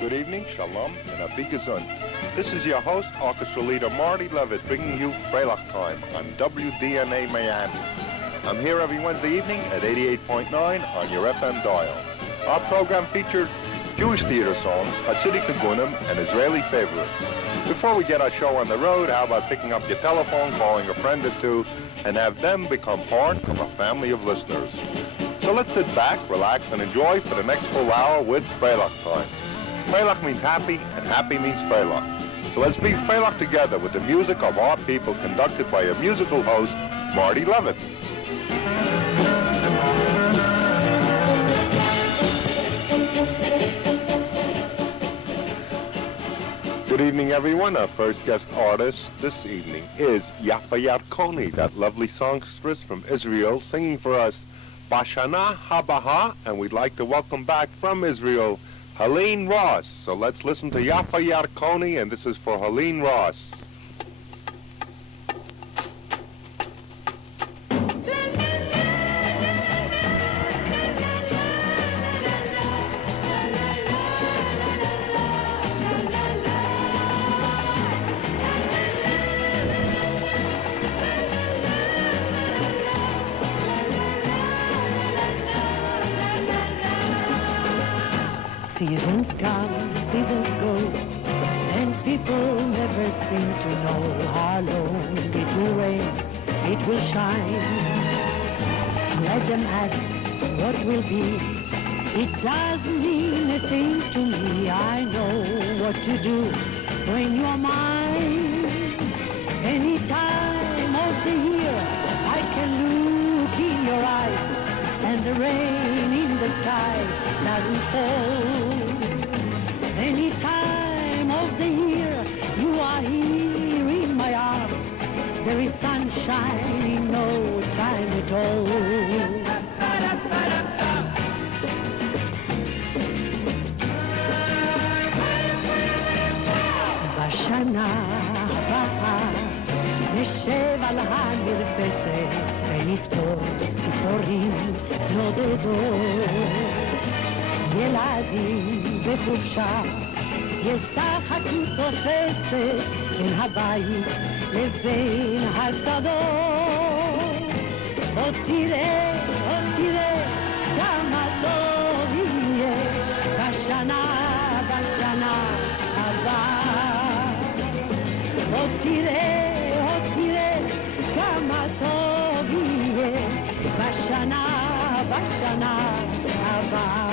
Good evening, shalom, and a big gesund. This is your host, orchestra leader Marty Levitt, bringing you Freilach Time on WDNA Miami. I'm here every Wednesday evening at 88.9 on your FM dial. Our program features Jewish theater songs, Hasidic Nigunim, and Israeli favorites. Before we get our show on the road, how about picking up your telephone, calling a friend or two, and have them become part of a family of listeners. So let's sit back, relax, and enjoy for the next full hour with Freilach Time. Freilach means happy, and happy means Freilach. So let's be Freilach together with the music of our people, conducted by a musical host, Marty Levitt. Good evening, everyone. Our first guest artist this evening is Yafa Yarkoni, that lovely songstress from Israel, singing for us Bashana Habaha, and we'd like to welcome back from Israel, Helene Ross. So let's listen to Yafa Yarkoni, and this is for Helene Ross. Seasons come, seasons go, and people never seem to know how long it will rain, it will shine. Let them ask what will be, it doesn't mean a thing to me. I know what to do when you're mine. Any time of the year I can look in your eyes, and the rain in the sky doesn't fall. Any time of the year you are here in my arms, there is sunshine in no time at all. בשנה הבאה נשב על המרפסת ונספור ציפורים נודדות. ילדים בחופשה ישחקו תופסת בין הבית לבין השדות. עוד תראה כמה טוב יהיה בשנה הבאה. עוד תראה כמה טוב יהיה בשנה הבאה.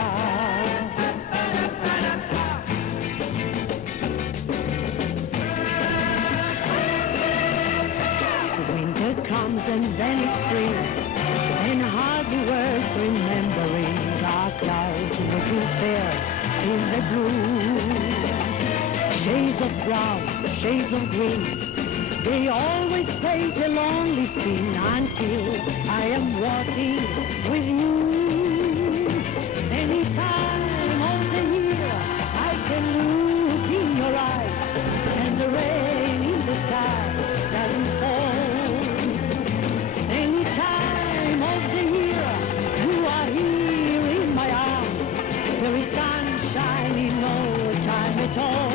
Winter comes and then it's spring, and hardly worth remembering. Dark clouds looking fair in the blue. Shades of brown, shades of green, they always paint a lonely scene until I am walking with you. Any time of the year I can look in your eyes, and the rain in the sky doesn't fall. Any time of the year you are here in my arms, there is sunshine in no time at all.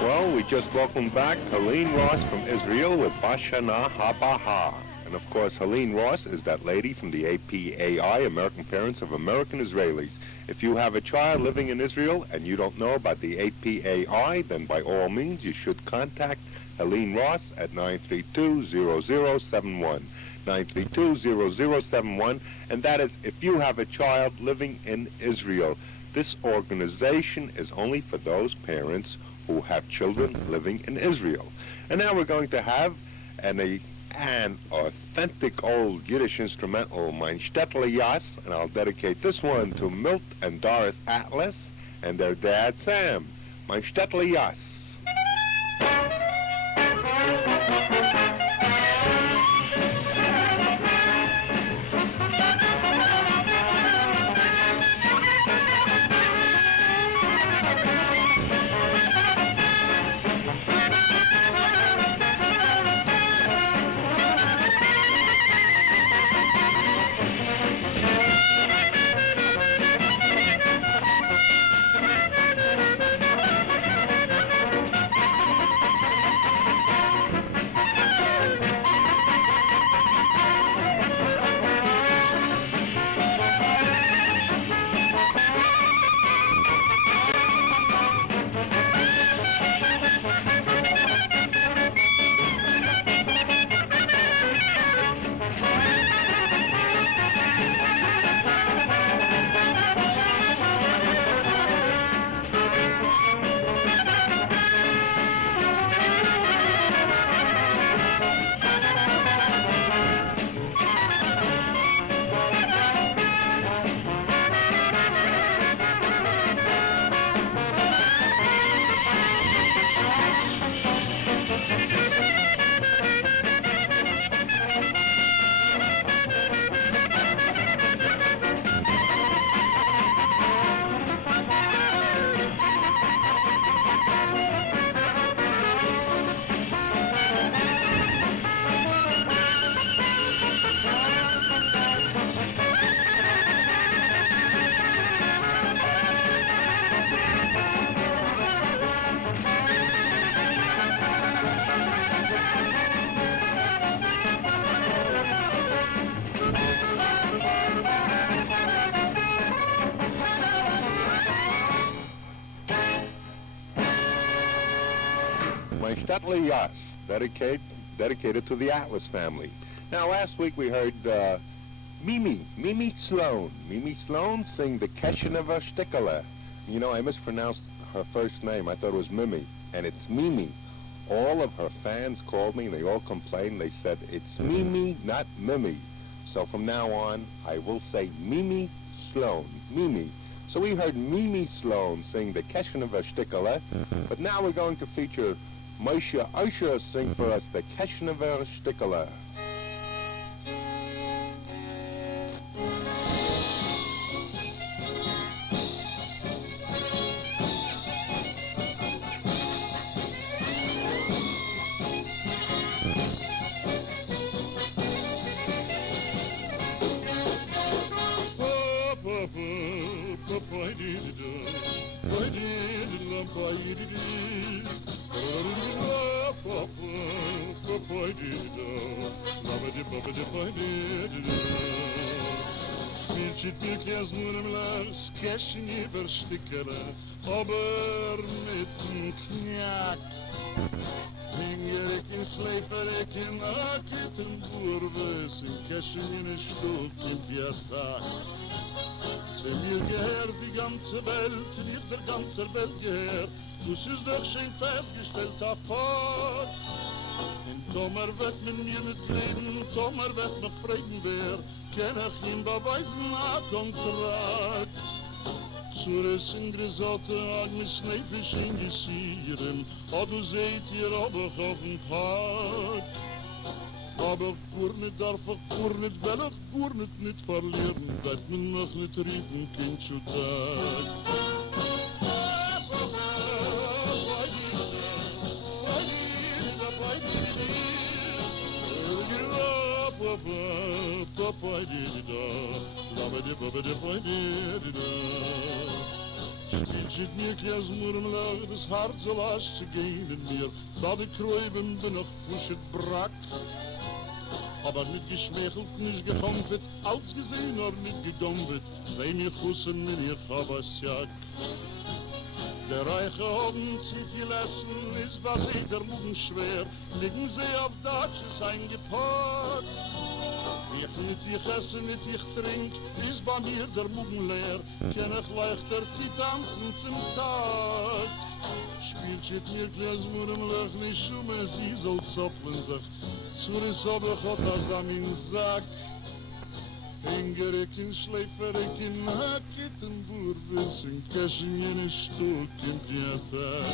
Well, we just welcomed back Helene Ross from Israel with Bashana Habaha. And of course, Helene Ross is that lady from the APAI, American Parents of American Israelis. If you have a child living in Israel and you don't know about the APAI, then by all means you should contact Helene Ross at 932-0071. 932-0071, and that is if you have a child living in Israel. This organization is only for those parents who have children living in Israel. And now we're going to have an authentic old Yiddish instrumental, Mein Stettle Yas, and I'll dedicate this one to Milt and Doris Atlas and their dad Sam. Mein Stettle Yas. my Stetler Yas, dedicated to the Atlas family. Now, last week we heard Mimi Sloan. Mimi Sloan sing the Kesheneva Shtikala. You know, I mispronounced her first name. I thought it was Mimi, and it's Mimi. All of her fans called me, and they all complained. They said, it's Mimi, not Mimi. So from now on, I will say Mimi Sloan, Mimi. So we heard Mimi Sloan sing the Kesheneva Shtikala, but now we're going to feature Moshe Osher sing for us the Kesheneva Shtikala. Spielt mir Klaas Murmler, Skeschen über Stickele, aber mit dem Knack. Fingerik in Schleiferik in Akit in Burwes, in Keschen in ein Stück in Piatak. Zu mir gehört die ganze Welt, nicht der ganze Welt gehört, das ist doch schön festgestellt auf Fahrt. In Tomer wird mit mir nicht reden, Tomer wird noch fragen wer, kann ich ihm beweisen, a Kontrakt. Zures in Grisotte, Agnes Nefisch in Gesieren, du seht ihr aber auf den Tag. Aber Gurnet darf ich Gurnet, will ich Gurnet nicht verlieren, bleibt mir noch nicht riefen, Kind zu Tag. Spielt mir Klaas Murmler, das Hart soll aus zu gehen in mir, da die Kräuben bin ich pushet brack. Aber nicht geschmächelt, nicht gehumpet, als gesehen, aber nicht gegumpet, wenn ihr Kussen in ihr Chabasjak. Der Reiche haben sie viel Essen, ist was jeder Mugen schwer, liegen sie auf Deutsch, ist eingepackt. Ich nicht, ich esse nicht, ich trink, ist bei mir der Mugen leer, kann ich leichter sie tanzen zum Tag. Spielt shit mir Klaas Murmler, nicht sie soll zoppeln sich, zuris aber Gott als an ihn Sack. Fingerik in Schleiferik in Hakit in Burwes, in Keschen in ein Stück in Piatak.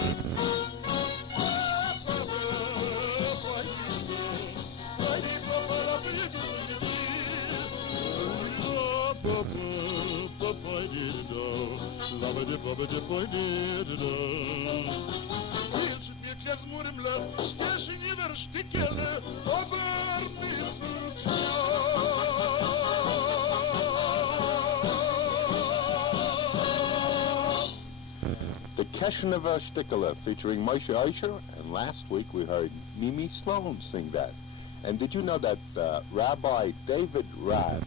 Mir Klaas Murmler, Skeschen über Stickele, aber mit The Kesheneva Shtikala featuring Moshe Osher, and last week we heard Mimi Sloan sing that. And did you know that Rabbi David Rabb,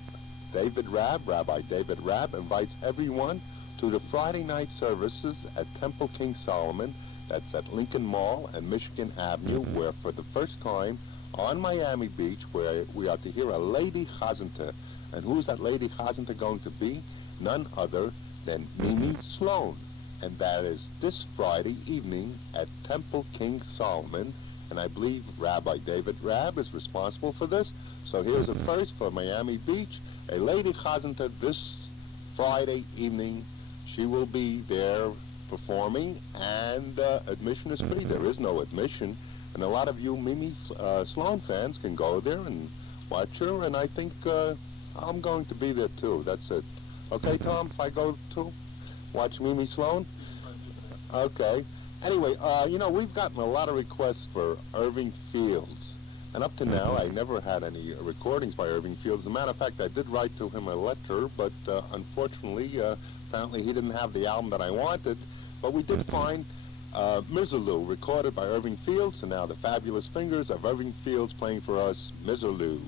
Rabbi David Rabb invites everyone to the Friday night services at Temple King Solomon, that's at Lincoln Mall and Michigan Avenue, where for the first time on Miami Beach, where we are to hear a Lady Chazanta. And who's that Lady Chazanta going to be? None other than Mimi Sloan. And that is this Friday evening at Temple King Solomon. And I believe Rabbi David Rabb is responsible for this. So here's a first for Miami Beach. A Lady Chazanta this Friday evening. She will be there performing, and admission is free. There is no admission. And a lot of you Mimi Sloan fans can go there and watch her. And I think I'm going to be there too. That's it. Okay, Tom, if I go too? Watch Mimi Sloan? Okay. Anyway, you know, we've gotten a lot of requests for Irving Fields. And up to now, I never had any recordings by Irving Fields. As a matter of fact, I did write to him a letter, but unfortunately, apparently he didn't have the album that I wanted. But we did find Miserlou, recorded by Irving Fields, and now the fabulous fingers of Irving Fields playing for us, Miserlou.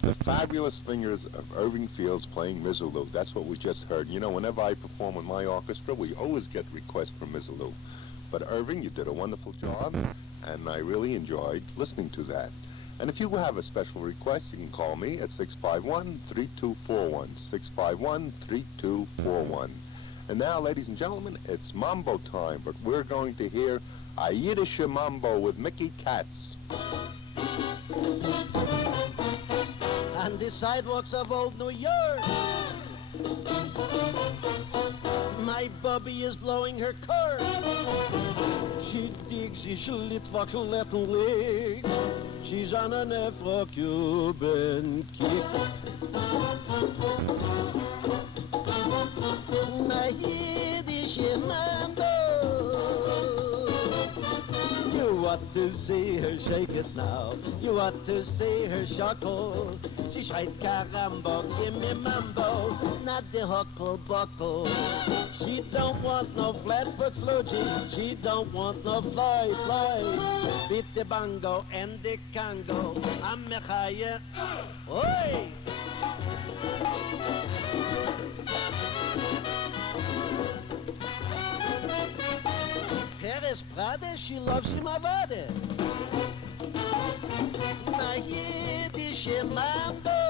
The fabulous fingers of Irving Fields playing Misirlou. That's what we just heard. You know, whenever I perform with my orchestra, we always get requests for Misirlou. But Irving, you did a wonderful job, and I really enjoyed listening to that. And if you have a special request, you can call me at 651-3241, 651-3241. And now, ladies and gentlemen, it's Mambo time, but we're going to hear a Yiddish Mambo with Mickey Katz. On the sidewalks of old New York, my Bubby is blowing her cork. She digs his Litwackel leg. She's on an Afro-Cuban kick. My Yiddish Mambo, you ought to see her shake it now. You ought to see her shuckle. She schreit Carambo, give me mambo, not the huckle buckle. She don't want no flatfoot flugie. She don't want no fly. Beat the bongo and the Congo. I'm Mechaya. Oi! Peres Prade, she loves him avade. Na Yiddish Mambo,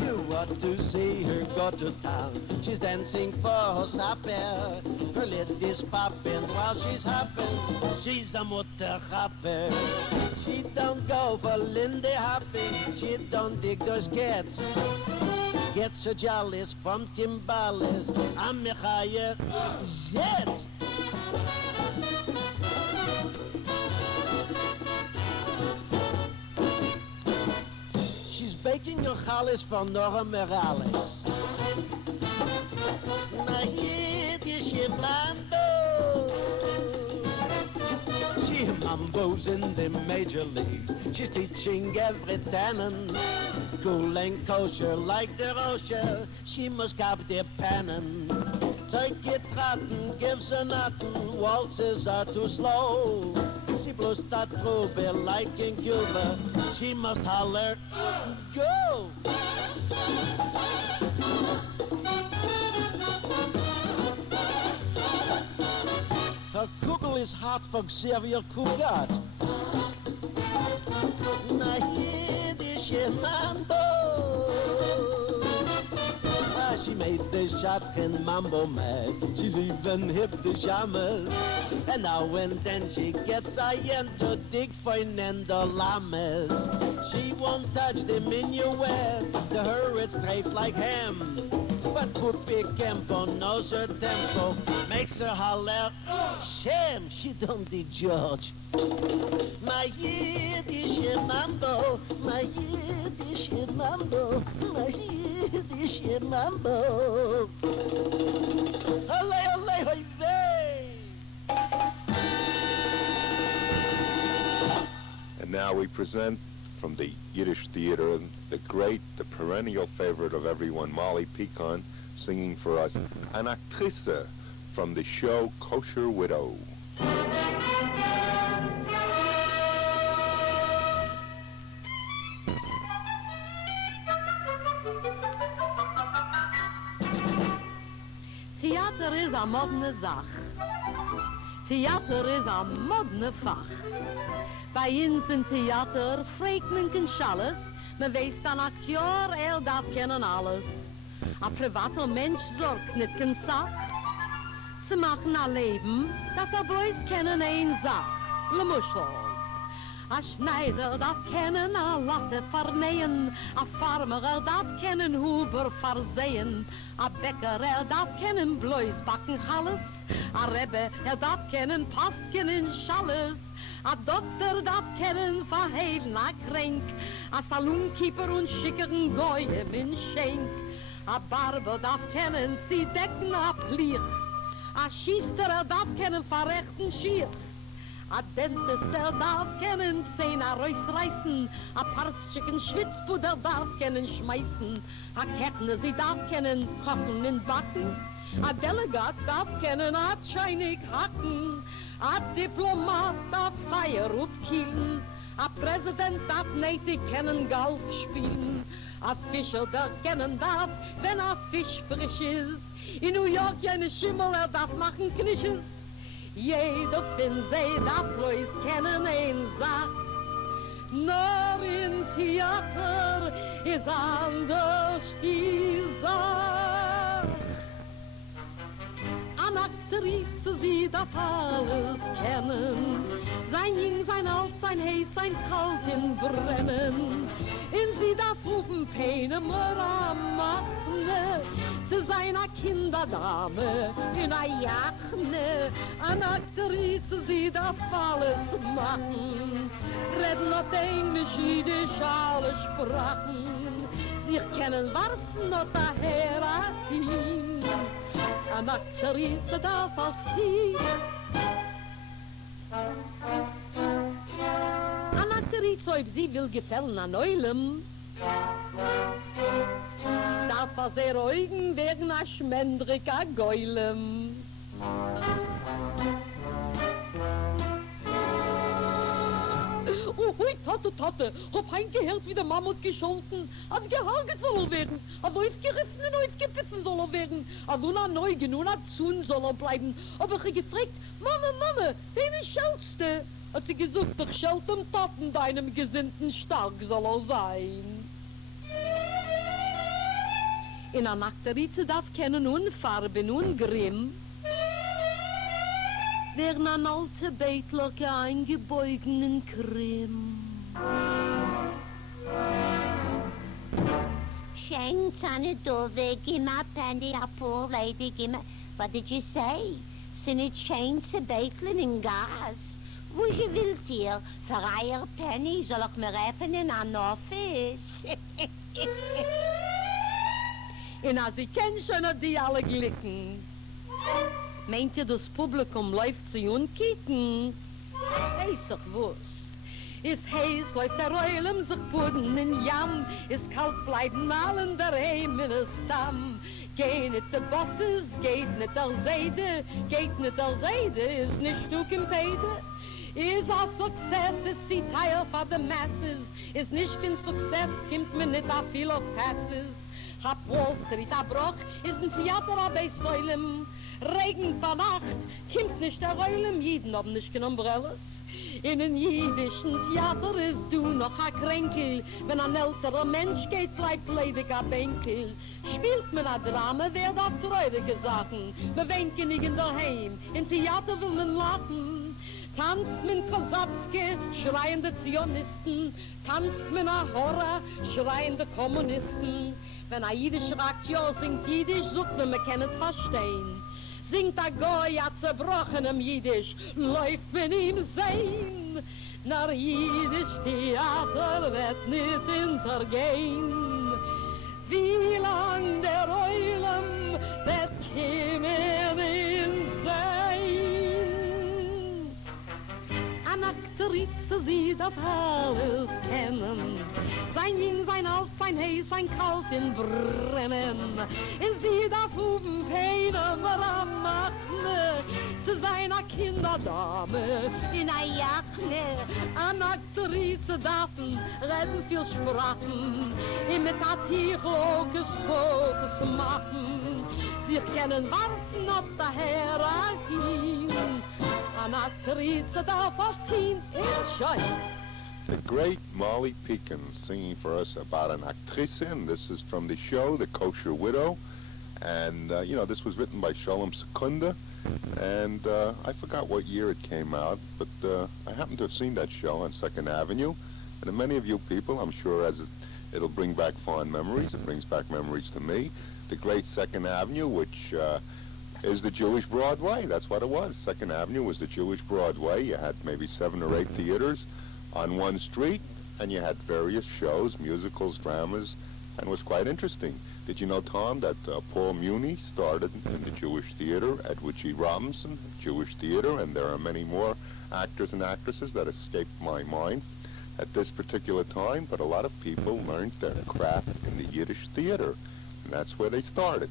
you ought to see her go to town. She's dancing for her supper. Her lid is popping while she's hopping. She's a mutter hopper. She don't go for Lindy hopping. She don't dig those cats. Gets her jollies from timbales. I'm Mechaya. Yes! Baking your chalice for Nora Morales. Na Yiddish Mambo. She mambos in the major leagues. She's teaching every tenant. Cool and kosher like the Rocher. She must have the pennon. Take it rotten, gives her nothing. Waltzes are too slow. She blows that trube like in Cuba. She must holler, go! Her kugel is hot for Xavier Cugat. Na Yiddish Mambo. She made the Shotgun Mambo mad. She's even hip the Jamal. And now and then she gets a yen to dig for Nendo Lames. She won't touch the minuet. To her it's straight like ham. But Poopy Campo knows her tempo, makes her holler, shame, she don't the George. My Yiddish mambo, my Yiddish mambo, my Yiddish mambo. Olé, olé, hoi vey! And now we present from the Yiddish theater the great, the perennial favorite of everyone, Molly Pecan, singing for us An Actrice from the show Kosher Widow. Theater is a moderne Sach. Theater is a moderne Fach. Bei uns im Theater fragt man kein Schalles, man weiß ein Akteur, darf kennen alles. A privater Mensch sorgt nicht kein Sach. Sie machen ein Leben, das bloß kennen ein Sach. Le Muschel. A Schneider darf kennen a Latte vernähen, a Farmer darf kennen Huber versehen, a Bäcker darf kennen bloß backen alles, a Rebbe darf kennen Pasken in Schalles, a Doktor darf kennen verheilen a Kränk, a Saloonkeeper und schickeren Goyim in Schenk, a Barber darf kennen sie decken a Pliech, a Schiester darf kennen verrechten Schier. A Dentist darf kennen Zähne rausreißen, a Parstchicken Schwitzpuder darf kennen schmeißen, a Kärtner sie darf kennen kochen und backen, a Delegat darf kennen a Scheinig hacken, a Diplomat darf Feier aufkielen, a Präsident darf nötig kennen Golf spielen, a Fischer der kennen darf, wenn a Fisch frisch ist, in New York jene Schimmel darf machen Knisches. Jeder Finsee darf bloß kennen ein Sach. Nur im Theater ist anders die Sach. An Aktrice, sie darf alles kennen. Sein Jung, sein Alt, sein Heiß, sein Kalt in Brennen. In sie darf rufen Peine Mora Machne. Zu seiner Kinderdame in a Jachne. An Aktrice, sie darf alles machen. Reden auf Englisch, Jiddisch, alle Sprachen. Sie kennen was not daher hin. An Aktrice darf als sie. An Aktrice, ob sie will gefällen an Eulem, darf sehr Augen wegen a Schmendrik a Geulem. Oh, hui, Tate, hab hein gehört, wie der Mammut gescholten, hat gehaget soll werden, hat aufgerissen und aufgebissen soll werden, hat nun a Neugen, nun a Zun soll bleiben, aber ich gefragt, Mama, wen schelste? Hat sie gesagt, doch schelt Taten deinem Gesinnten stark soll sein. In einer Aktrice darf kennen und Farben und Grimm, während ein alter Bettlerke eingebeugenen Krim. Shane, Sonny, Dove, give me a penny, a poor lady, give me... What did you say? Sind it Shane, se Bettlen in Gas? Wo je wilt hier? Für eier Penny soll ich mir öffnen in an Office. Und als ich kenn schon die alle Glicken, meint ihr, das Publikum läuft sie unkicken? Weiß doch was. Ist heiß, läuft der Reulem sich Puden in Jam, ist kalt, bleiben allen daheim in der Stamm. Geht nicht der Bosses, geht nicht der Seide, geht nicht der Seide, ist nicht Stück im Peide. Is a success, is see tire for the masses, is nicht in Success, kimmt mir nicht a viel of passes. Hab Wall Street a Bruch, is ein Theater a Beisäulem. Regen von Nacht, kimmt nicht der Reulem, jeden ob nicht kein Umbrellas. In ein jüdischen Theater ist du noch a Kränkel, wenn ein älterer Mensch geht, bleibt ledig a Bänkel. Spielt man a Drama, wer darf treurige Sachen, wir wenken nicht in daheim, in Theater will man lachen. Tanzt mit Kosatske, schreiende Zionisten, tanzt mit Ahora, schreiende Kommunisten. Wenn a Jiddisch ragt, ja, singt Jiddisch, sucht man kann es verstehen. Singt a Goy a zerbrochenem Jiddisch, läuft mit ihm sehen. Nar Jiddisch Theater wird nicht hintergehen. Wie lang der Eulam wird kämen in sein. An Aktrice sieht auf alles kennen. Sein Yin, sein Alt, sein Heiß, sein Kalt in Brennen. Sie darf oben keine Veramachen zu seiner Kinderdame in a Jachne. An Aktrice darfen reden viel Sprachen, imitativ Hokus machen. Sie kennen warten auf der Hierarchie. An Aktrice darf aufziehen, scheint. The great Molly Pekin singing for us about an actrice, and this is from the show The Kosher Widow. And, this was written by Sholem Sekunda, and I forgot what year it came out, but I happen to have seen that show on 2nd Avenue. And to many of you people, I'm sure as it'll bring back fond memories, it brings back memories to me. The great 2nd Avenue, which is the Jewish Broadway. That's what it was. 2nd Avenue was the Jewish Broadway. You had maybe 7 or 8 theaters on one street, and you had various shows, musicals, dramas, and it was quite interesting. Did you know, Tom, that Paul Muni started in the Jewish theater, Edward G. Robinson, Jewish theater, and there are many more actors and actresses that escaped my mind at this particular time, but a lot of people learned their craft in the Yiddish theater, and that's where they started.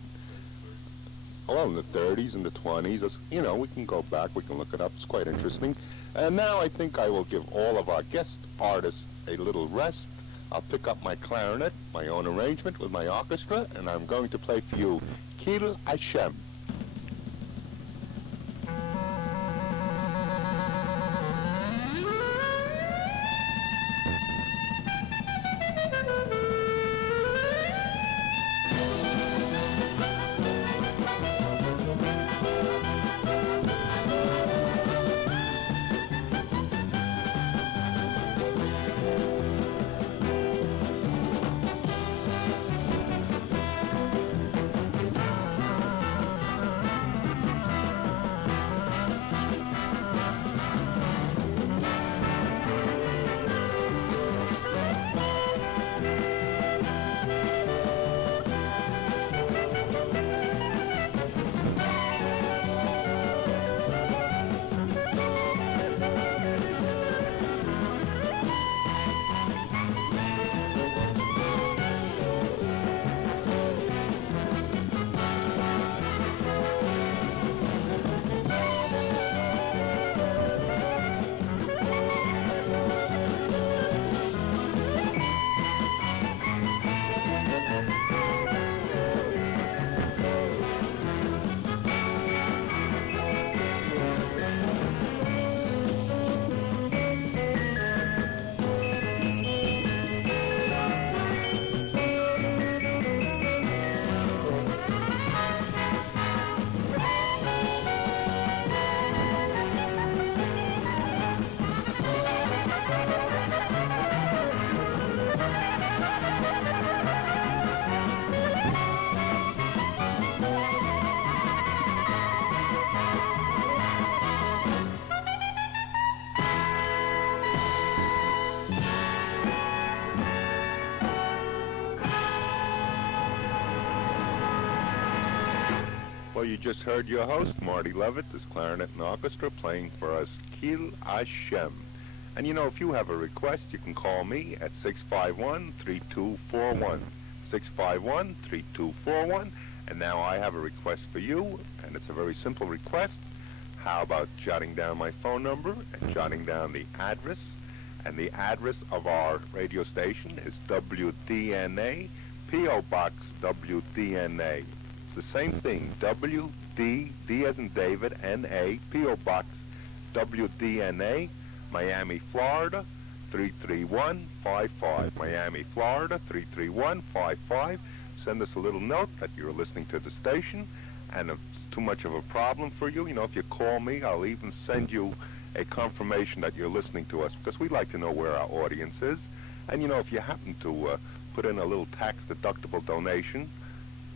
Well, in the 30s and the 20s, we can go back, we can look it up, it's quite interesting. And now I think I will give all of our guest artists a little rest. I'll pick up my clarinet, my own arrangement with my orchestra, and I'm going to play for you Kil Hashem. Well, you just heard your host, Marty Levitt, this clarinet and orchestra, playing for us Kil Hashem. And if you have a request, you can call me at 651-3241. 651-3241. And now I have a request for you, and it's a very simple request. How about jotting down my phone number and jotting down the address? And the address of our radio station is WDNA, P.O. Box WDNA. The same thing, W-D, D as in David, N-A, P.O. Box, WDNA, Miami, Florida, 33155. Miami, Florida, 33155. Send us a little note that you're listening to the station, and if it's too much of a problem for you, if you call me, I'll even send you a confirmation that you're listening to us, because we like to know where our audience is. And, if you happen to put in a little tax-deductible donation,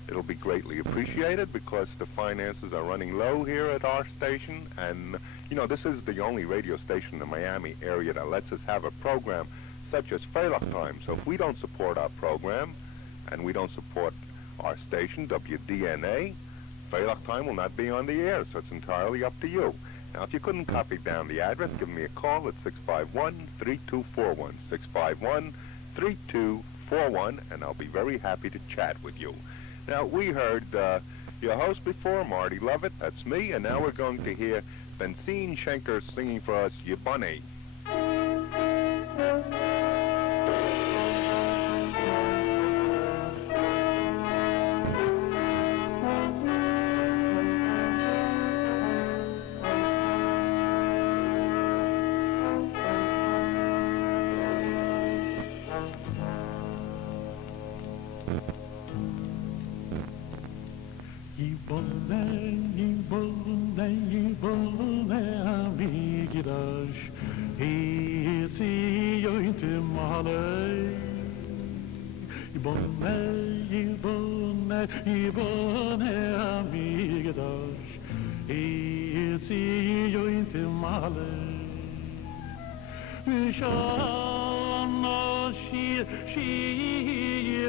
it'll be greatly appreciated, because the finances are running low here at our station. And, this is the only radio station in the Miami area that lets us have a program such as Freilach Time. So if we don't support our program and we don't support our station, WDNA, Freilach Time will not be on the air, so it's entirely up to you. Now, if you couldn't copy down the address, give me a call at 651-3241, 651-3241, and I'll be very happy to chat with you. Now, we heard your host before, Marty Levitt, that's me, and now we're going to hear Benzine Schenker singing for us, "You Bunny." Amigdash, it's you into Malay. Ibone, amigdash, it's you into Malay. Shana, she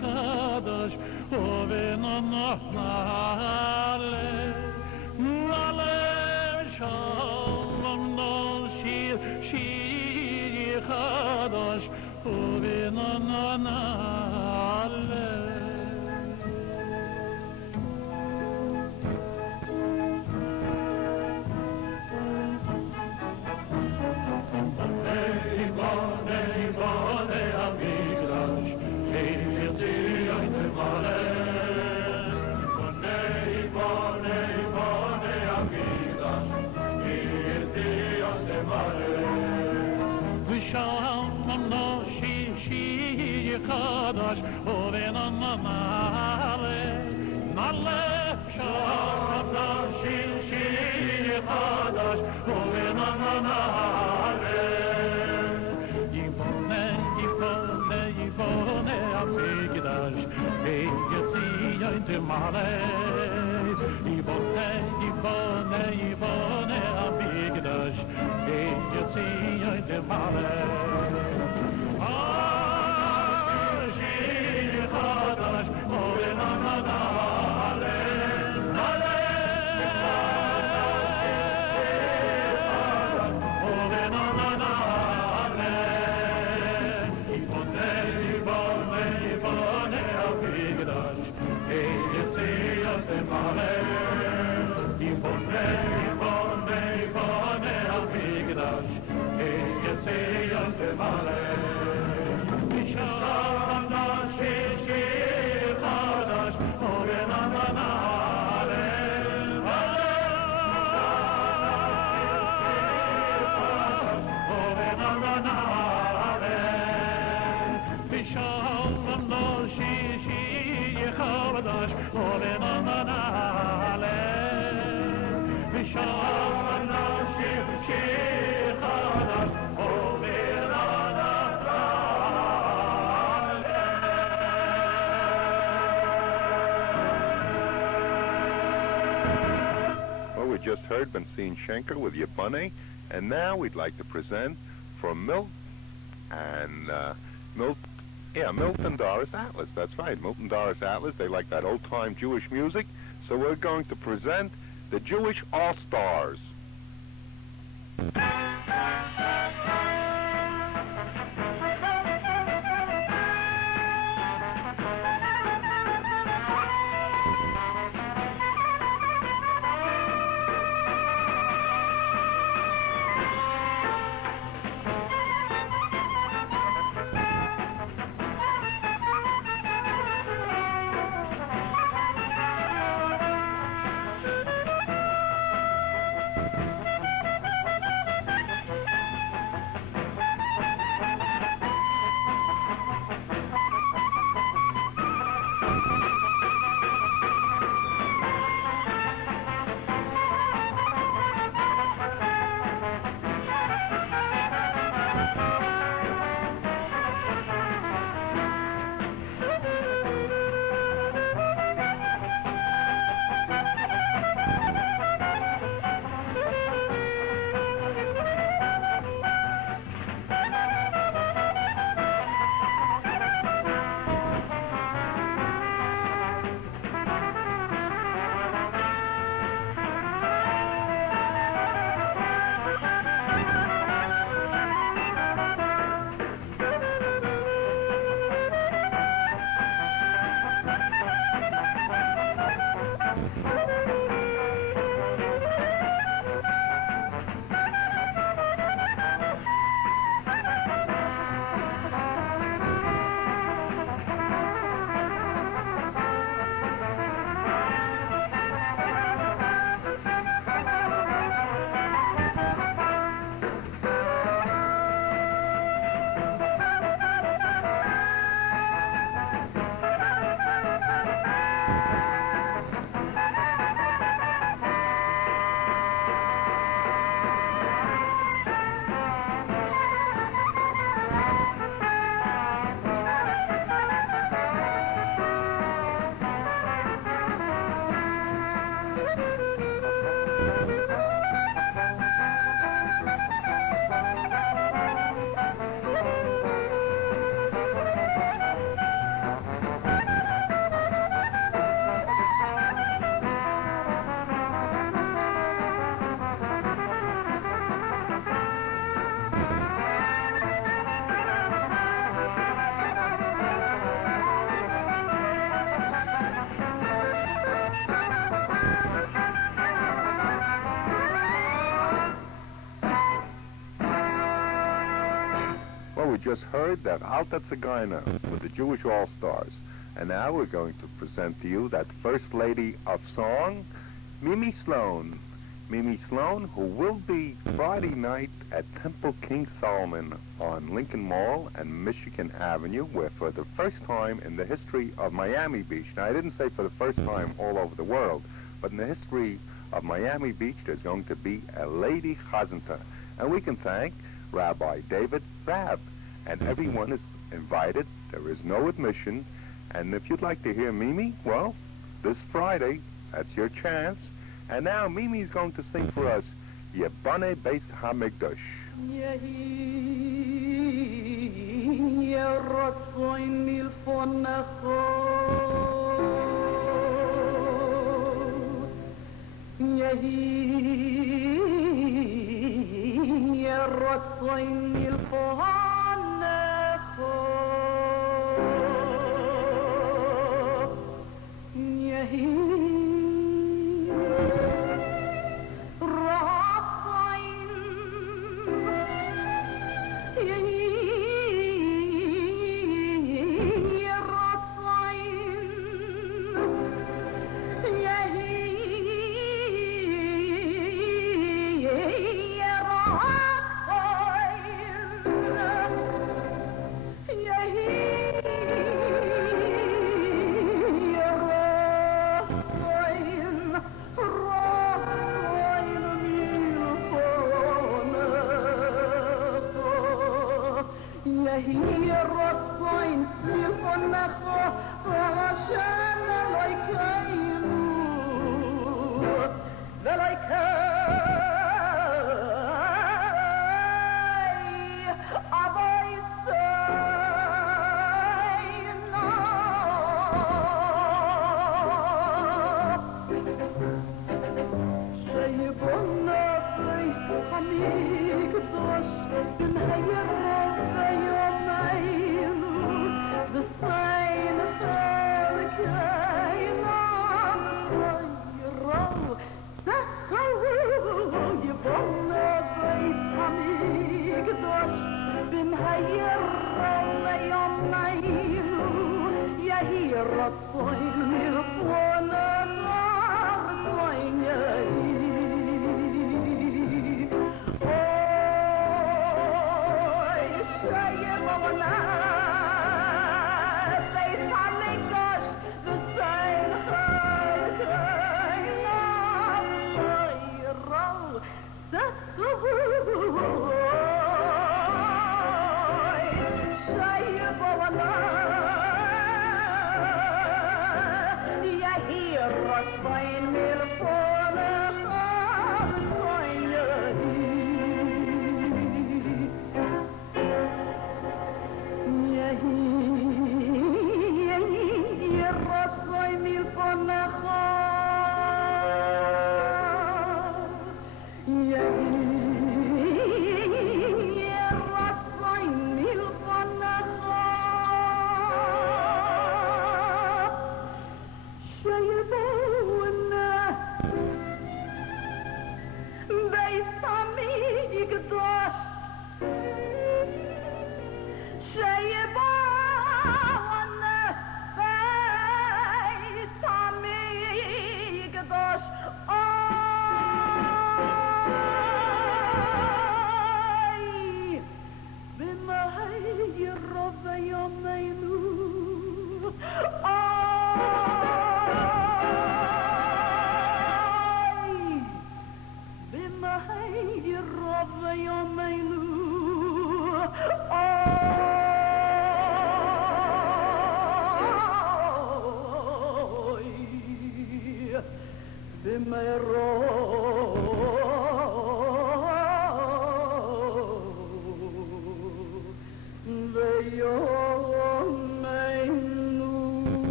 chadash, ovena nale, nale, shalom no she chadash, ovena nale. Chadash, ovena nale, nale, shalom she chadash, ovena nale. Yvonne, amigdash, hey, jetzt sie inte male. Yvonne, amigdash, hey, jetzt sie inte male. Just heard Benzine Schenker with "You Bunny," and now we'd like to present for Milt and Milton Doris Atlas. That's right, Milton Doris Atlas. They like that old-time Jewish music, so we're going to present the Jewish All-Stars. just heard the Alta Tzigana with the Jewish All-Stars. And now we're going to present to you that First Lady of Song, Mimi Sloan. Mimi Sloan, who will be Friday night at Temple King Solomon on Lincoln Mall and Michigan Avenue, where for the first time in the history of Miami Beach, now I didn't say for the first time all over the world, but in the history of Miami Beach, there's going to be a lady chazanta. And we can thank Rabbi David Rabb. And everyone is invited. There is no admission. And if you'd like to hear Mimi, well, this Friday, that's your chance. And now Mimi's going to sing for us, Yebane Beis HaMikdash.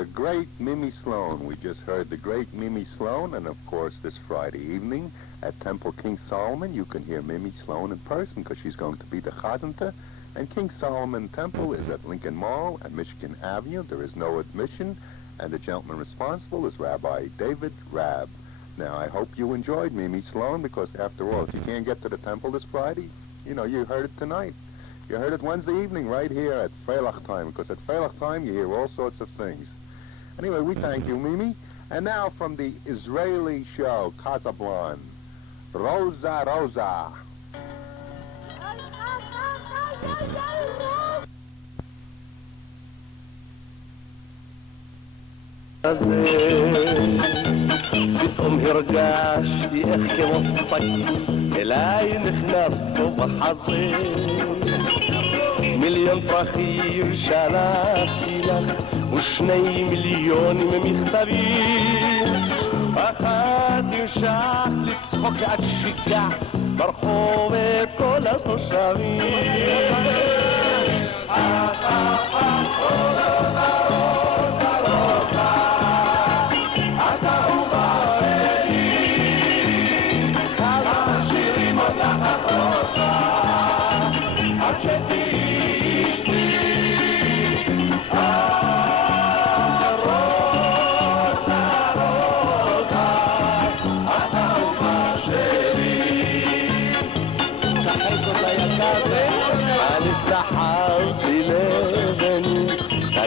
The great Mimi Sloan. We just heard the great Mimi Sloan, and of course this Friday evening at Temple King Solomon you can hear Mimi Sloan in person because she's going to be the Chazanta. And King Solomon Temple is at Lincoln Mall and Michigan Avenue. There is no admission, and the gentleman responsible is Rabbi David Rabb. Now, I hope you enjoyed Mimi Sloan, because after all, if you can't get to the temple this Friday, you know, you heard it tonight. You heard it Wednesday evening right here at Freilach Time, because at Freilach Time you hear all sorts of things. Anyway, we thank you, Mimi. And now from the Israeli show, Casablanca, Rosa Rosa. פתאום הרגשתי איך כמו שק אליי נכנס פה בחזה מיליון פרחים שלחתי לך ושני מיליונים מכתבים אחד נמשך לצחוק עד שיקע ברחוב את כל התושבים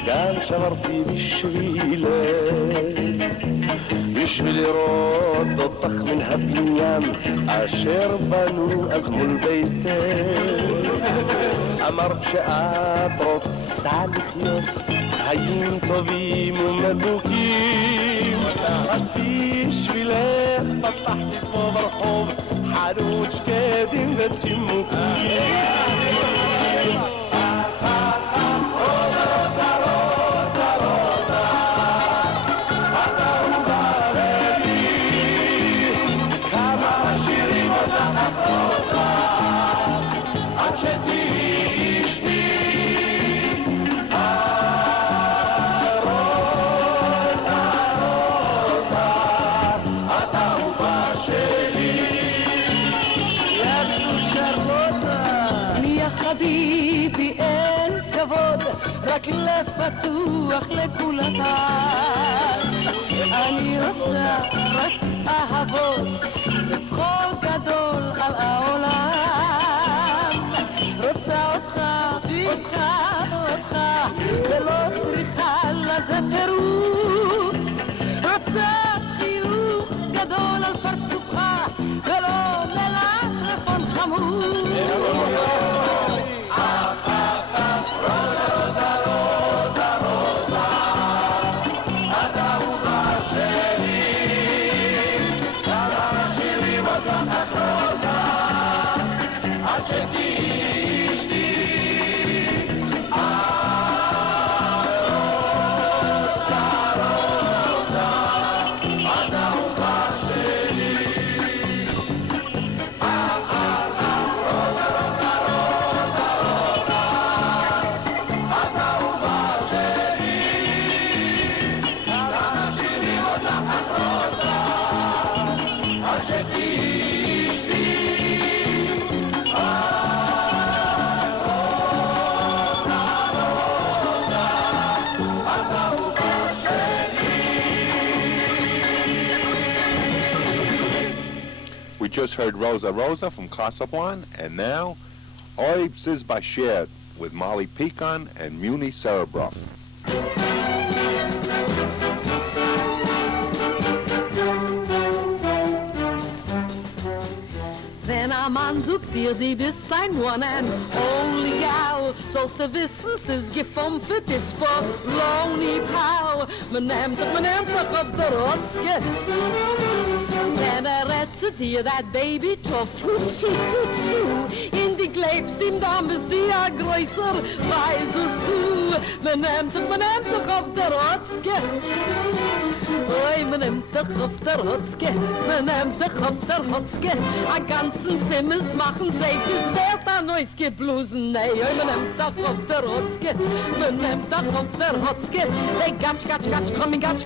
גם שברתי בשבילה בשביל לראות אותך מן הבניין אשר בנו אז מול ביתך אמרת שאת רוצה לחיות חיים טובים ומתוקים אז בשבילך פתחתי פה ברחוב חנות שקדים וצימוקים חביבי אין כבוד רק לב פתוח לכולם אני רוצה רק אהבות וצחוק גדול על העולם רוצה אותך, אותך, אותך ולא צריכה לזה תירוץ רוצה חיוך גדול על פרצופך ולא לטלפון חמוד שתשתי We just heard Rosa Rosa from Casablanca, and now Oib Ziz Bashir with Molly Pecan and Muni Cerebroff. Wenn ein Mann sucht dir, die bist sein one and only gal, sollst du wissen, es ist gefumpft, it's for lonely pal. Man nimmt doch auf der Rotzke. Wenn redt zu dir, that baby talk, tut in die Klebst, im Damm ist die a größer, weiß es Man nimmt doch auf der Rotzke. Oi, man nimmt doch auf der Rotzke, man nimmt doch auf der Rotzke. A ganzen Zimmers machen sich, es wird ein neues Geblusen. Nee, oi, man nimmt doch auf der Rotzke, man nimmt doch auf der Rotzke. They gatsch, coming, gatsch,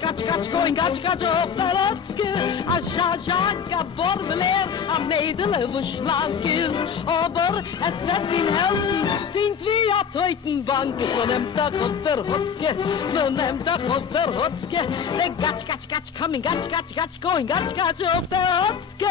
going, gatsch, auf der Rotzke. A Jaja, Borbeler, a Mädel, wo schlank ist. Aber es wird ihm helfen, fink wie a Teutenbank. Man nimmt doch auf der Rotzke, man nimmt doch auf der Rotzke. They gatsch, coming, gatsch, going, gatsch, auf der Rotzke.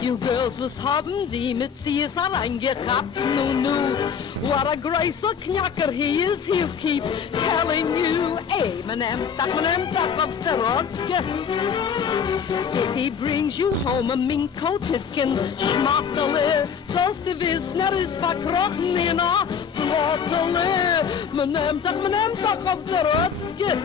You girls was haben die mit sie ist reingehabt, nu. What a graceful knacker he is, he'll keep telling you, hey, man nimmt doch auf der Rotzke. If he brings you home a mink-coated kind schmachtele, sollst du wissen, ist verkrochen in a Flottele. Man nimmt doch auf der Rotzke.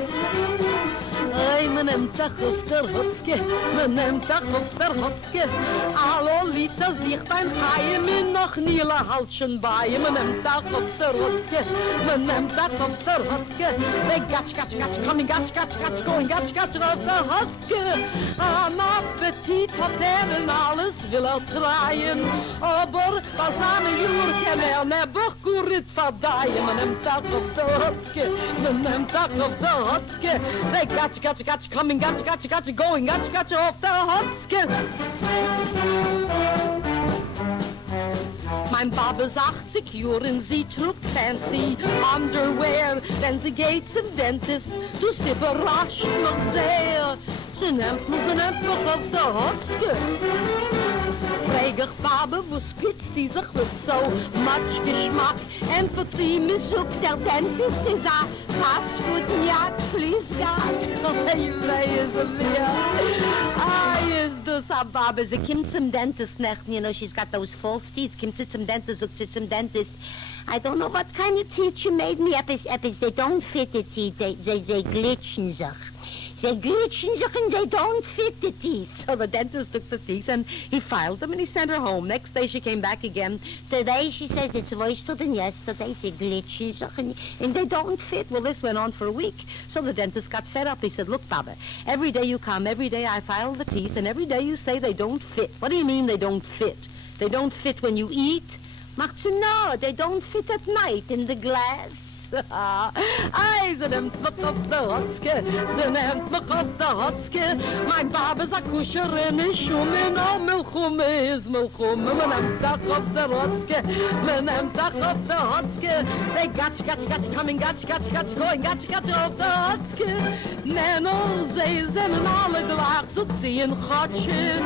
Hey, man nimmt doch auf der Rotzke, man nimmt doch auf der Rotzke. Hallo, Lita, sieht ein Haie, mir noch nie haltschen bei. Man nimmt doch auf der Rotzke, man nimmt doch auf der Rotzke. They gatsch, coming, gatsch, going, gatsch, auf der Rotzke. An Appetit hat und alles will treien. Aber was an Jür kann nebach gut verdeihen. Man nimmt doch auf der Rotzke, man nimmt doch auf der Rotzke. They gatsch, coming, gatsch, going, gatsch, auf der Rotzke. Mein Baba ist 80 Jahren, sie trug fancy Underwear. Wenn sie geht zum Dentist, du sie überrascht mich sehr. Sie nimmt mich auf der Hotzke. Frag ich Baba, wo spitzt die sich mit so much Geschmack? Und verzieh mich, sucht der Dentist, die sagt, fast guten Jack, please God. Hey, is a mir. Is das a Baba, sie kommt zum Dentist nacht, you know, she's got those false teeth. Kommt sie zum Dentist, sucht sie zum Dentist. I don't know what kind of teeth you made me. They don't fit the teeth, they glitchen sich. They glitchen sich and they don't fit the teeth. So the dentist took the teeth and he filed them and he sent her home. Next day she came back again. Today she says it's worse than yesterday. They glitchen sich and they don't fit. Well, this went on for a week. So the dentist got fed up. He said, look, Baba, every day you come, every day I file the teeth, and every day you say they don't fit. What do you mean they don't fit? They don't fit when you eat? Macht sie, no, they don't fit at night in the glass. Ay, ze nimmt mich auf der Hotzke, ze nimmt mich auf der Hotzke. Mein Baba ist a Kuscherin, ich schumme, no, Milchumme ist Milchumme. Man nimmt doch auf der Hotzke, man nimmt doch auf der Hotzke. They gatsch, coming, gatsch, going, gatsch, auf der Hotzke. Nenno, sie sind alle gleich, so ziehen Chotsche.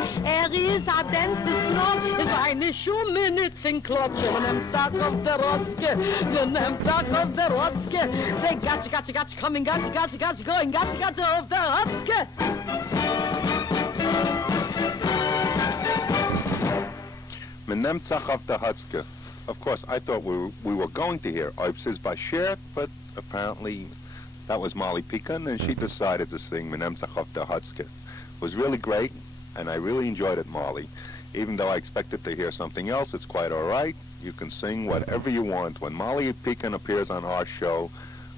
Ist a Dentist, no, ist eine Schumme, nicht fin Klotsche. Man nimmt doch auf der Hotzke, man nimmt doch auf der Hotzke. They gatsch, coming, gatsch, going, gatsch, auf der Hotzke. Man nimmt sich auf der Hotzke. Of course, I thought we were going to hear Oib Ziz Bashir, but apparently that was Molly Pecan, and she decided to sing Man nimmt sich auf der Hotzke. It was really great, and I really enjoyed it, Molly. Even though I expected to hear something else, it's quite all right. You can sing whatever you want. When Molly Pecan appears on our show,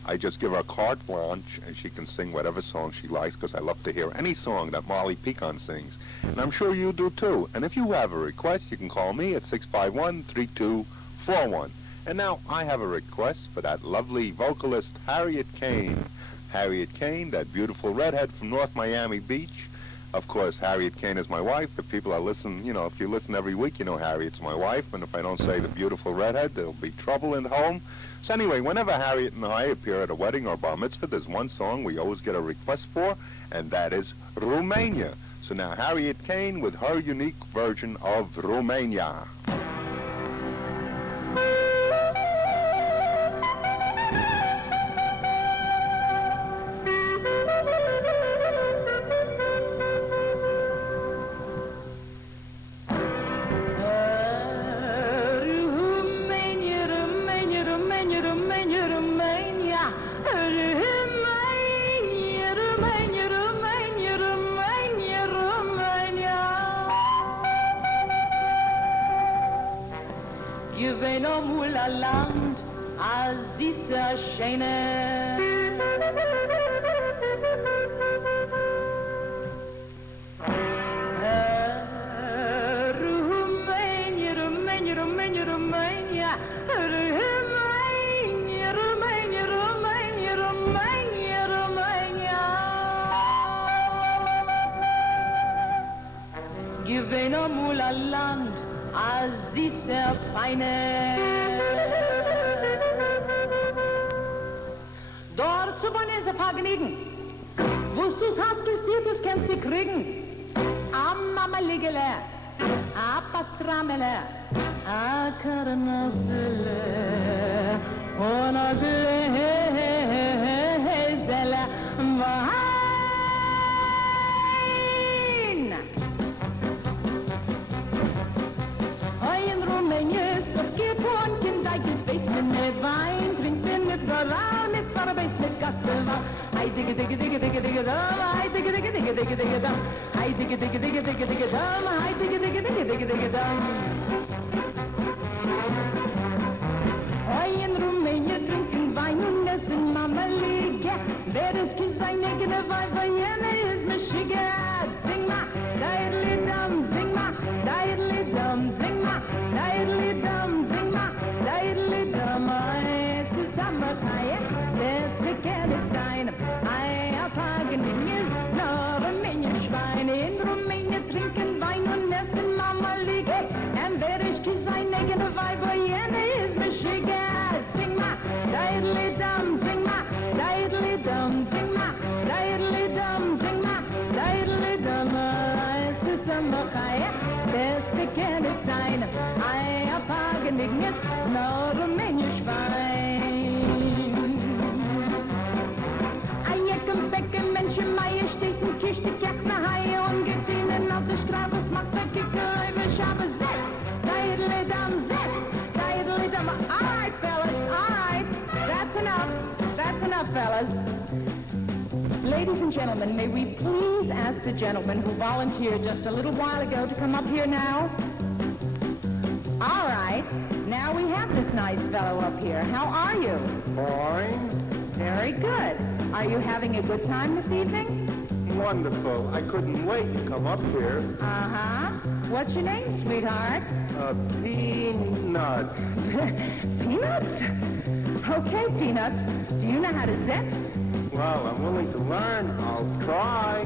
I just give her carte blanche, and she can sing whatever song she likes, because I love to hear any song that Molly Pecan sings. And I'm sure you do, too. And if you have a request, you can call me at 651-3241. And now I have a request for that lovely vocalist, Harriet Kane. Harriet Kane, that beautiful redhead from North Miami Beach. Of course, Harriet Kane is my wife. The people that listen, you know, if you listen every week, you know Harriet's my wife. And if I don't say the beautiful redhead, there'll be trouble in the home. So anyway, whenever Harriet and I appear at a wedding or bar mitzvah, there's one song we always get a request for, and that is Romania. So now Harriet Kane with her unique version of Romania. Land, als ist schöne. Romania, Romania, Romania, Romania, Romania, Romania, Romania, Romania, Romania. Gewinn amul a Land, als ist feine. Dort zu wohnen ist ein Vergnügen. Wusst du's hast, bis dir du's kennst du kriegen. Am Mamaligele, a Pastramele, a Karnassele, und a Gläsele Wein. Hoi in Rumänien ist doch geboren, Kind, eigenes Weißchen mit Wein, trinkt wir mit Voran, mit Farbeis, mit Gastewa. Ei digge, digge, digge, digge, digge, dum, ei digge, digge, digge, digge, digge, dum, ei digge, digge, digge, digge, digge, dum, ei digge, digge, digge, digge, digge, dum. Hoi in Rumänien trinken Wein und essen Mamalige. Wer ist die seine eigene Weib, weil jene ist Mischige. Sing ma, daidli-dum, sing ma, daidli-dum, sing ma, daidli-dum, sing ma, daidli-dum. Es ist Sommerfeier, das kann es sein. Ei, a Pagening ist nur Rumänien-Schweine. In Rumänien trinken Wein und essen Mamalige. Und wer ist die seine eigene Weib, weil jene ist Mischige. Sing ma, daidli-dum, sing ma, daidli-dum, sing ma, daidli-dum, sing ma, daidli-dum. Es ist Sommerfeier, das kann es sein. Ei, a Pagening ist nur Rumänien-Schwein. Becken, Menschen, Majestäten, Kiste, Kerkner, Haie und Gettinen auf der Straße, es macht der Kicker, über Schabe, setzt, daidli-dum, setzt, daidli-dum. All right, fellas, all right, that's enough, fellas. Ladies and gentlemen, may we please ask the gentleman who volunteered just a little while ago to come up here now? All right, now we have this nice fellow up here. How are you? Fine. Very good. Are you having a good time this evening? Wonderful. I couldn't wait to come up here. Uh-huh. What's your name, sweetheart? Peanuts. Peanuts? Okay, Peanuts. Do you know how to zest? Well, I'm willing to learn. I'll try.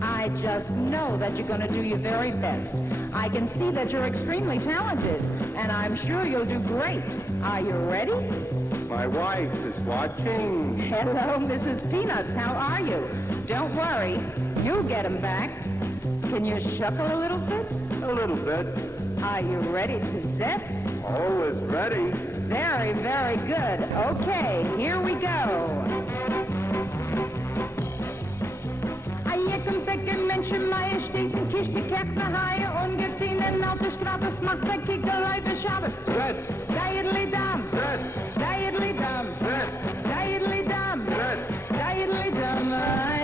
I just know that you're going to do your very best. I can see that you're extremely talented, and I'm sure you'll do great. Are you ready? My wife is watching. Hello, Mrs. Peanuts. How are you? Don't worry. You'll get 'em back. Can you shuckle a little bit? A little bit. Are you ready to zest? Always ready. Very, very good. Okay, here we go. Eiecken, Becken, Menschen, Majestäten, Kiste, Kerkner, Haie und Gettinen auf der Straße, es macht der Kickerei des Schabes. Setz. Daidli-dum, Setz. daidli-dum, Setz. daidli-dum, Setz. daidli-dum.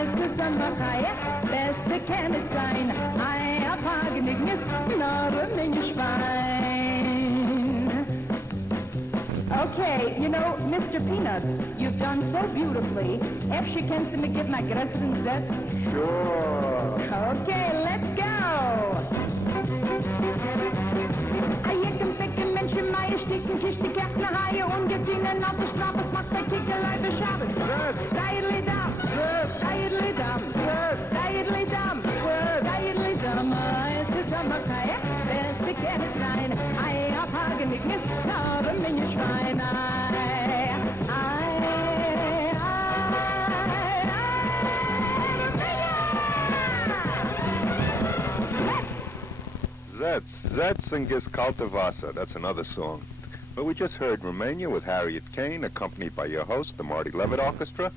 Es ist Sommerfeier, beste kann es sein. Ei, a Pagening ist nur Rumänien-Schwein. Okay, you know, Mr. Peanuts, you've done so beautifully. Efter kennst du mig give my größeren Sätze? Sure. Okay, let's go! Eiecken, Becken, Menschen, Majestäten, Kiste, Kerkner, Haie und Gettinen auf der Straße, es macht der Kickerei des Schabes. Setz. Daidli-dum, Setz. daidli-dum, Setz. daidli-dum, Setz. Zets and Giskalta Vasa. That's another song. But we just heard Romania with Harriet Kane, accompanied by your host, the Marty Levitt Orchestra.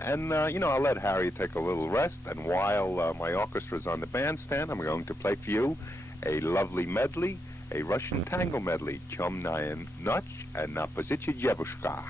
And, I'll let Harriet take a little rest. And while my orchestra's on the bandstand, I'm going to play for you a lovely medley, a Russian tango medley, Chomnaya Noch and Na Pozici Djevushka.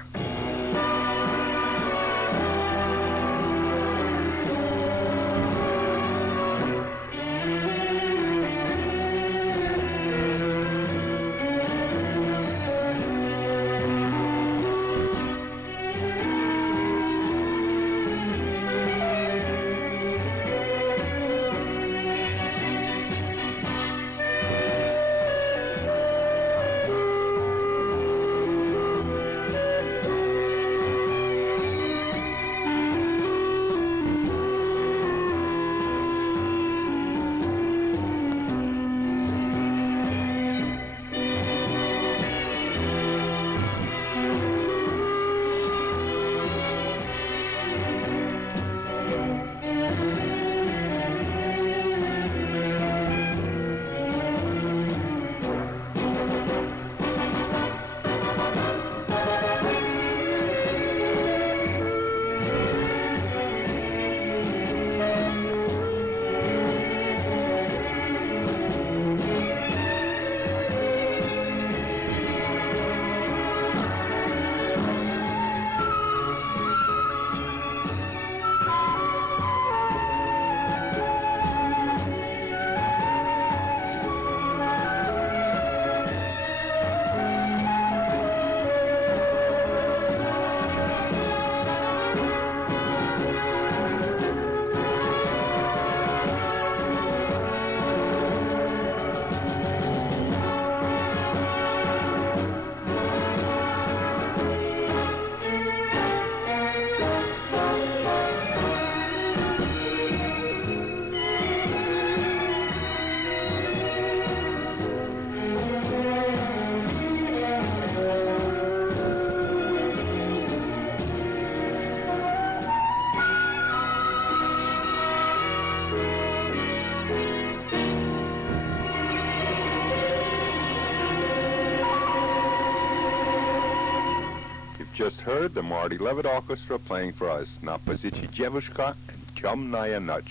Just heard the Marty Levitt Orchestra playing for us Na Pozici Djevushka and Chomnaya Noch.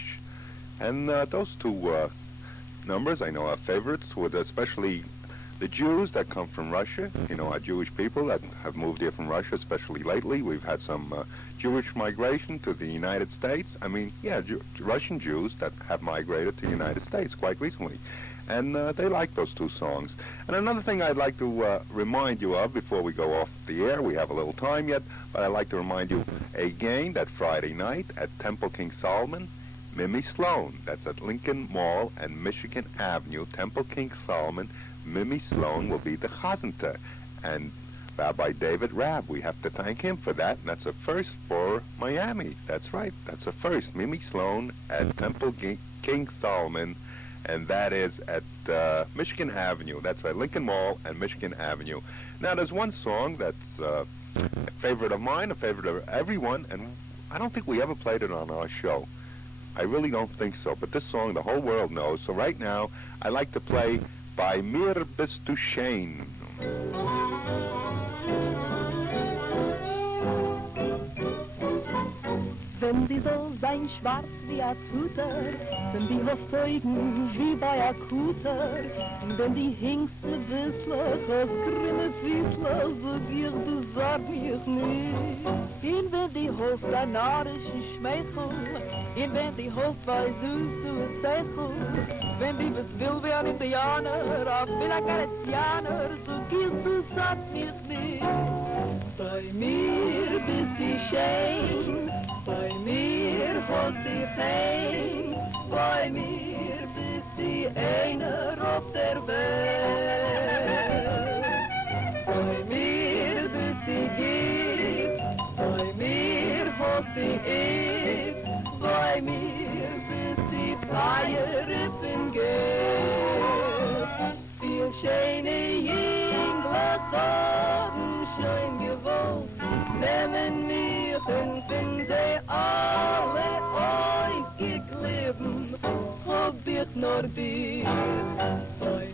And those two numbers I know are favorites, with especially the Jews that come from Russia. Our Jewish people that have moved here from Russia, especially lately. We've had some Jewish migration to the United States. Russian Jews that have migrated to the United States quite recently. And they like those two songs. And another thing I'd like to remind you of before we go off the air, we have a little time yet, but I'd like to remind you again that Friday night at Temple King Solomon, Mimi Sloan, that's at Lincoln Mall and Michigan Avenue, Temple King Solomon, Mimi Sloan will be the chazanta. And Rabbi David Rabb, we have to thank him for that, and that's a first for Miami. That's right, that's a first. Mimi Sloan at Temple King Solomon, and that is at Michigan Avenue. That's right, Lincoln Mall and Michigan Avenue. Now, there's one song that's a favorite of mine, a favorite of everyone, and I don't think we ever played it on our show. I really don't think so, but this song the whole world knows. So right now, I like to play Bei mir bist du schön. Wenn die soll sein schwarz wie a Tutor, wenn die hast Augen wie bei a Kuter, wenn die hinkste Wissler, aus grimme Füßler, so gier du sag mich nicht. Und wenn die hast ein narischen Schmeichel, und wenn die hast bei süße Seichel, wenn die bist will wie ein Indianer, auch will ein Galizianer, so gier du sag mich nicht. Bei mir bist die schön, bei mir hast die Zehn, bei mir bist die Einer auf der Welt. Bei mir bist die Gift, bei mir hast die Eid, bei mir bist die Feier im Geld. Viel schöne Jüngler haben schön gewollt, nehmen mich und wenn sie alle ausgeklebt, hab ich nur dir. Bei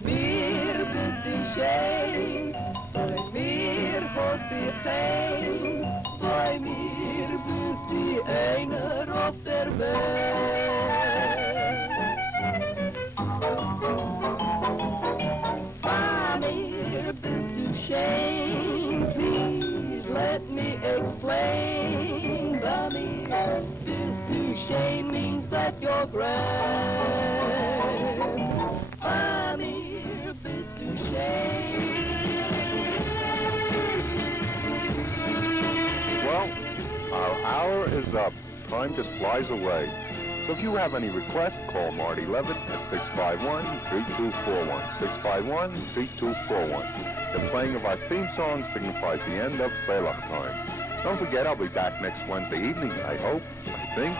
geen. Bei mir bist die einer auf der Welt. Bei mir bist du schön, please let me explain. Bei mir bist du schön means that you're grand. Bei mir bist du schön. Well, our hour is up. Time just flies away. So if you have any requests, call Marty Levitt at 651-3241. 651-3241. The playing of our theme song signifies the end of Freilach Time. Don't forget, I'll be back next Wednesday evening, I hope, I think.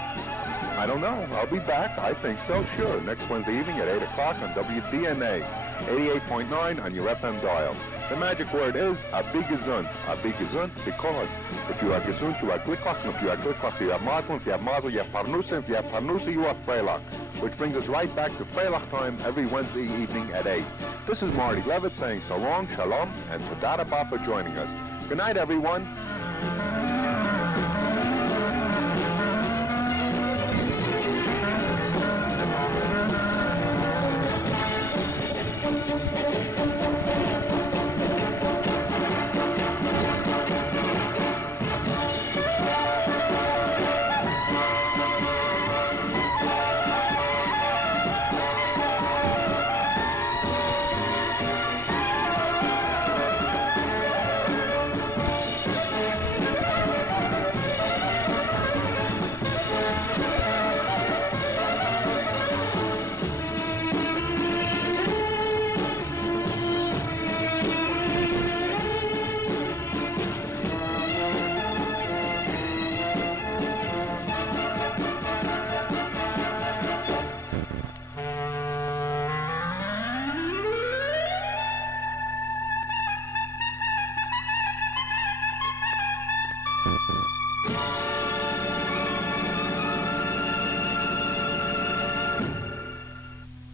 I don't know. I'll be back. I think so, sure. Next Wednesday evening at 8 o'clock on WDNA, 88.9 on your FM dial. The magic word is a big gesund. A big gesund because if you are gesund, you are glicklock, and if you are glicklock, you have mazel, if you have mazel, you have parnusa, if you have parnusa, you are Freilach. Which brings us right back to Freilach Time every Wednesday evening at 8. This is Marty Levitt saying so long, shalom, and todah rabah for joining us. Good night, everyone.